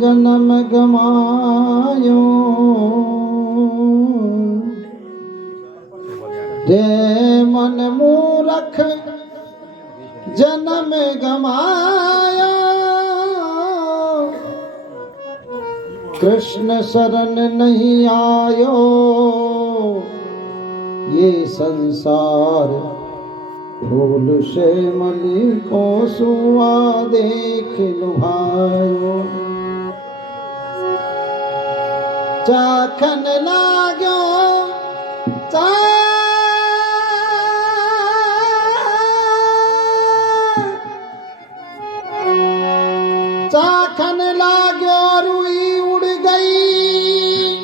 जन्म गमायो रे मन मूरख जन्म गमाया कृष्ण शरण नहीं आयो ये संसार फूल से मली को सुआ देख लुभायो चाखन लाग्यो चाखन लाग्यो रुई उड़ गई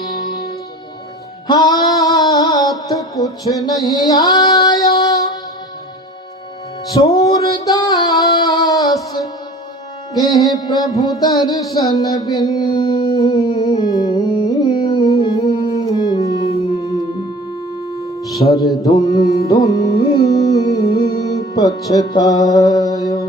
हाथ कुछ नहीं आया सूरदास के प्रभु दर्शन बिन सर धुन धुन पछतायो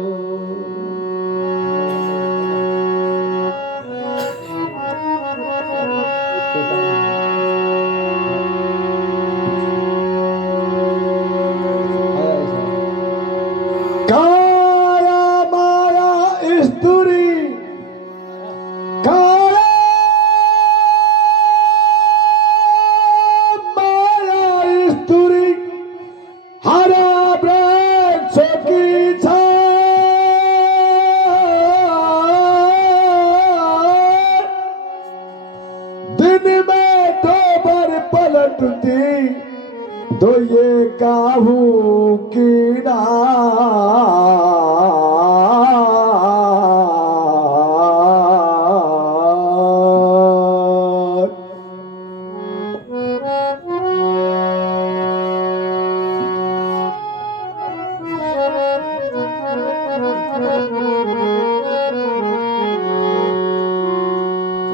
तो ये काहू कीड़ा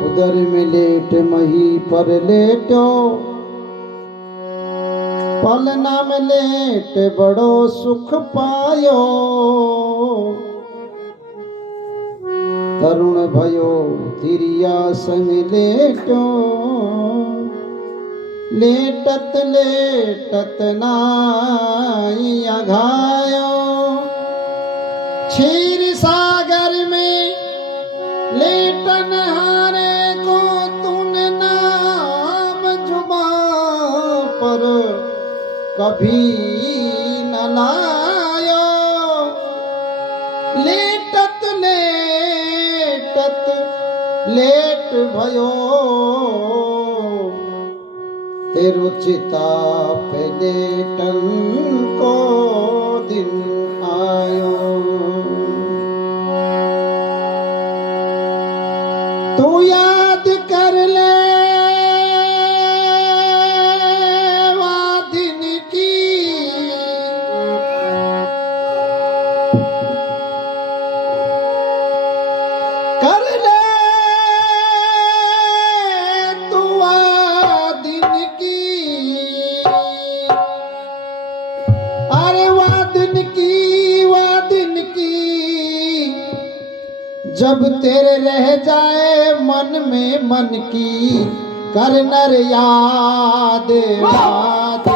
उधर में लेट मही पर लेटो पलना में लेट बड़ो सुख पायो तरुण भयो तिरिया संग लेटो लेटत लेटत नाई अघायो क्षीर सागर में लेटन हारे को तूने नाम जुबां पर कभी न लायो लेटत लेटत लेट भयो तेरो चिता पे लेटन को दिन आयो तू याद कर ले जब तेरे रह जाए मन में मन की कर नर याद बात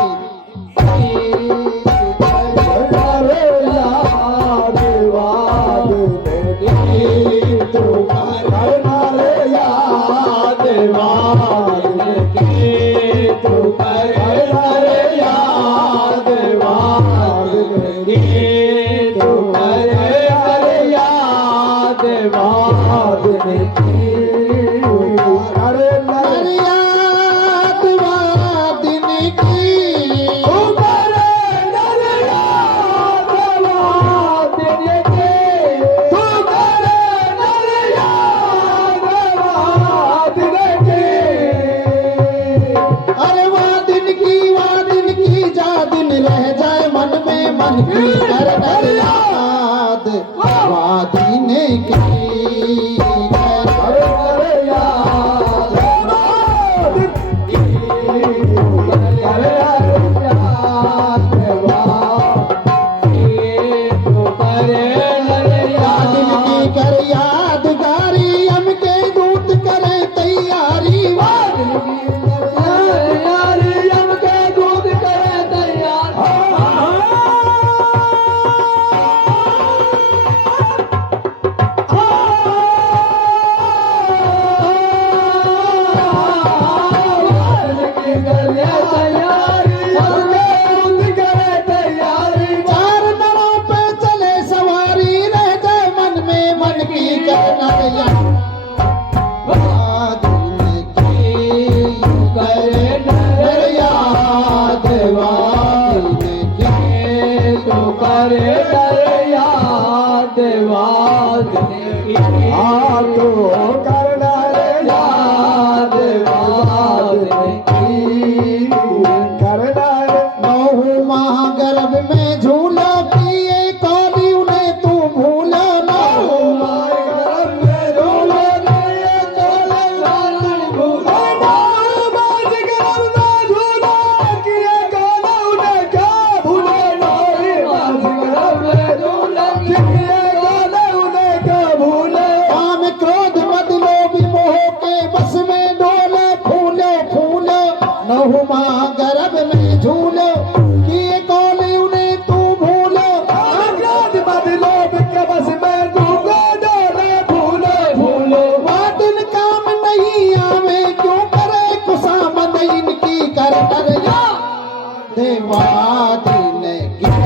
वादिन की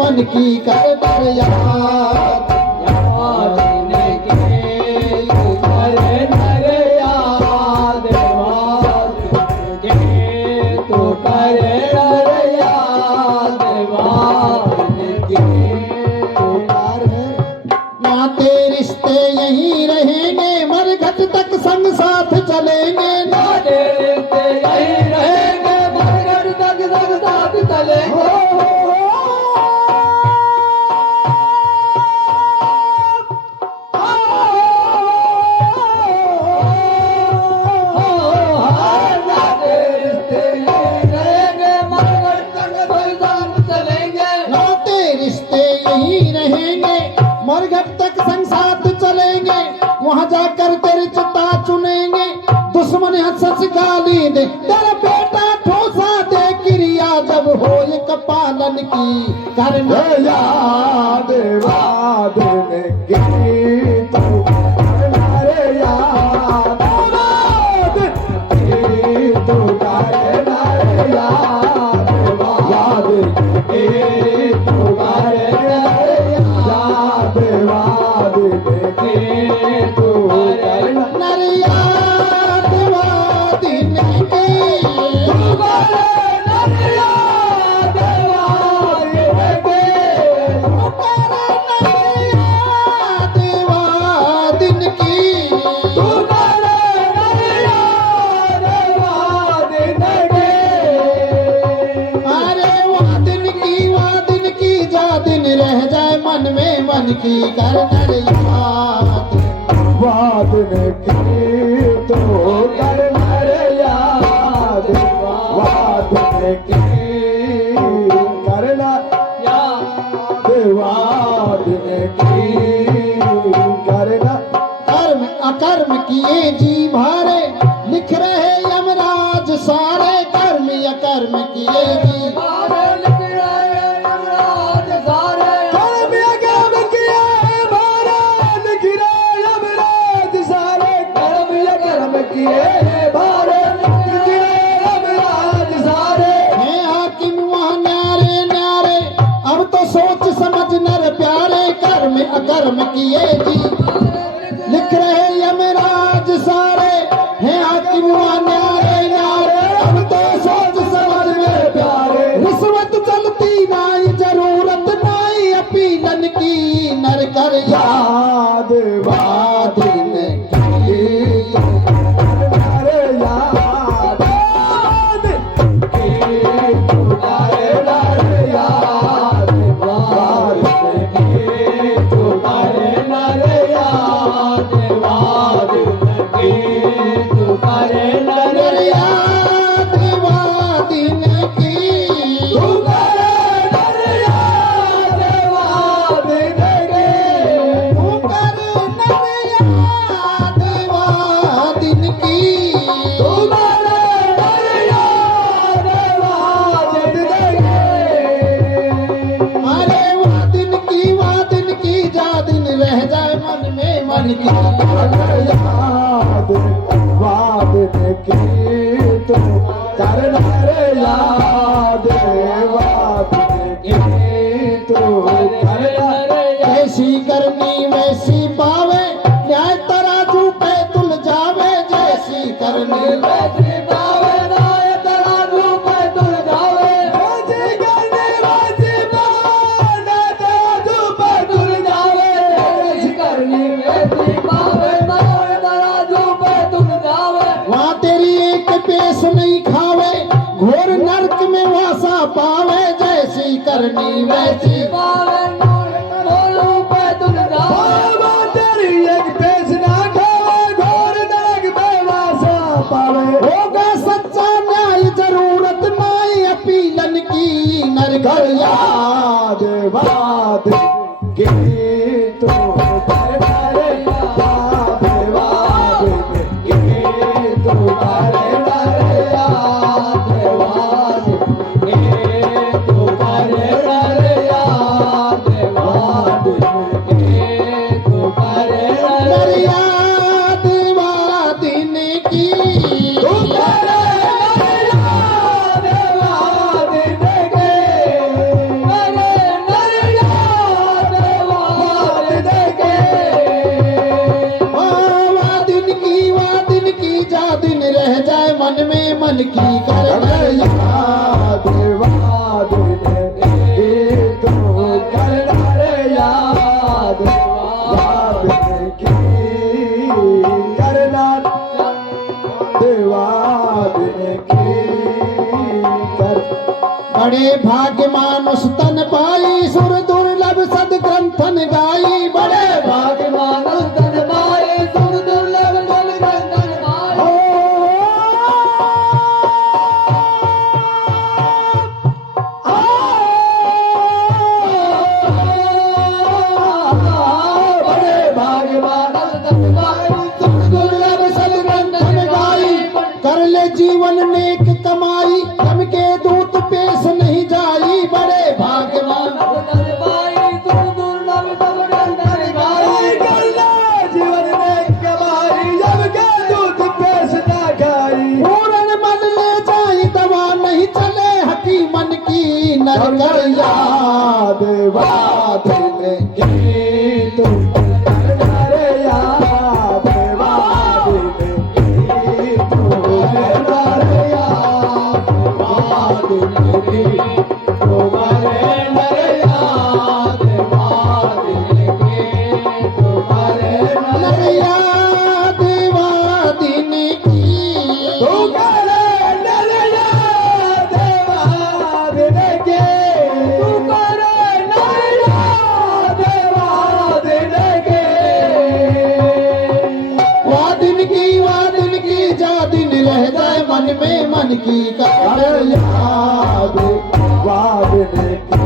मन की कर कर याद नाते रिश्ते यहीं रहेंगे मरघट तक संग साथ चलेंगे नाते रिश्ते यहीं रहेंगे मरघट तक संग साथ चलेंगे मरघट तक संग साथ चलेंगे वहां जाकर तेरी चिता चुनेंगे दुश्मन हंस गाली दे तेरा बेटा ठोसा दे क्रिया जब हो एक पालन की करना याद वादन की तू करना रे याद वादन की तू करना रे याद वादन की तू करना मन की कर नर याद वादन की तो कर नर याद वादन की करना याद वादन की करना कर्म अकर्म किए जी भारे लिख रहे यमराज सारे कर्म अकर्म किए जी भारे अकर्म किए जी लिख रहे यमराज सारे हैं हाकिम न्यारे न्यारे अब तो सोच समझ में प्यारे रिश्वत चलती नाई जरूरत नाई अपीलन की नर कर याद वादिन की मन की याद वादन की तो करना रे याद वादन की तो करना ऐसी करनी वैसी पावे न्याय तराजू पे तुल जावे जैसी करनी वैसी पावे न्याय तराजू पे तुल जावे जैसी करनी वैसी पावे न्याय तराजू पे तुल जावे जैसी करनी वैसी पावे न्याय तराजू पे तुल जावे वहाँ तेरी एक पेश नहीं खावे घोर नरक में वासा पावे जैसी करनी वैसी पावे बोलू पे दुनिया बाबा तेरी एक पेश ना खावे घोर नरक बेवासा पावे होगा सच्चा न्याय जरूरत नाई अपीलन की नर घर याद वाद की तो कर डरे याद वाद की तो कर डरे याद वाद की तो कर डरे याद वाद की तो कर डरे याद वादिन की तू कर याद वादिन दिन रह जाए मन में मन की कर याद वाद तो कर याद वाद की करना वाद की कर बड़े भाग्य मानुष तन पाई सुर दुर्लभ सद ग्रंथन गाई बड़े भाग्य मानुष तन पाई सुर दुर्लभ सद ग्रंथन गाई बड़े भाग्य मानुष तन पाई सुर दुर्लभ सद ग्रंथन गाई कर ले जीवन नेक कमाई कम के दूत पेश नहीं जाई बड़े भाग्य मानुष तन पाई सुर दुर्लभ सद ग्रंथन गाई कर ले जीवन नेक कमाई जब के दूत पेश ना गाई पूरन मन ले जाई दवा नहीं चले हकी मन की नर कर याद वाद की तू कर डरे याद वाद की तू कर डरे याद वाद की तू कर डरे याद वाद की तू कर डरे याद वादिन की तू कर डरे याद वादिन की तू कर डरे याद वादिन की वादिन की जा दिन रह जाए मन में मन की कर याद वादिन की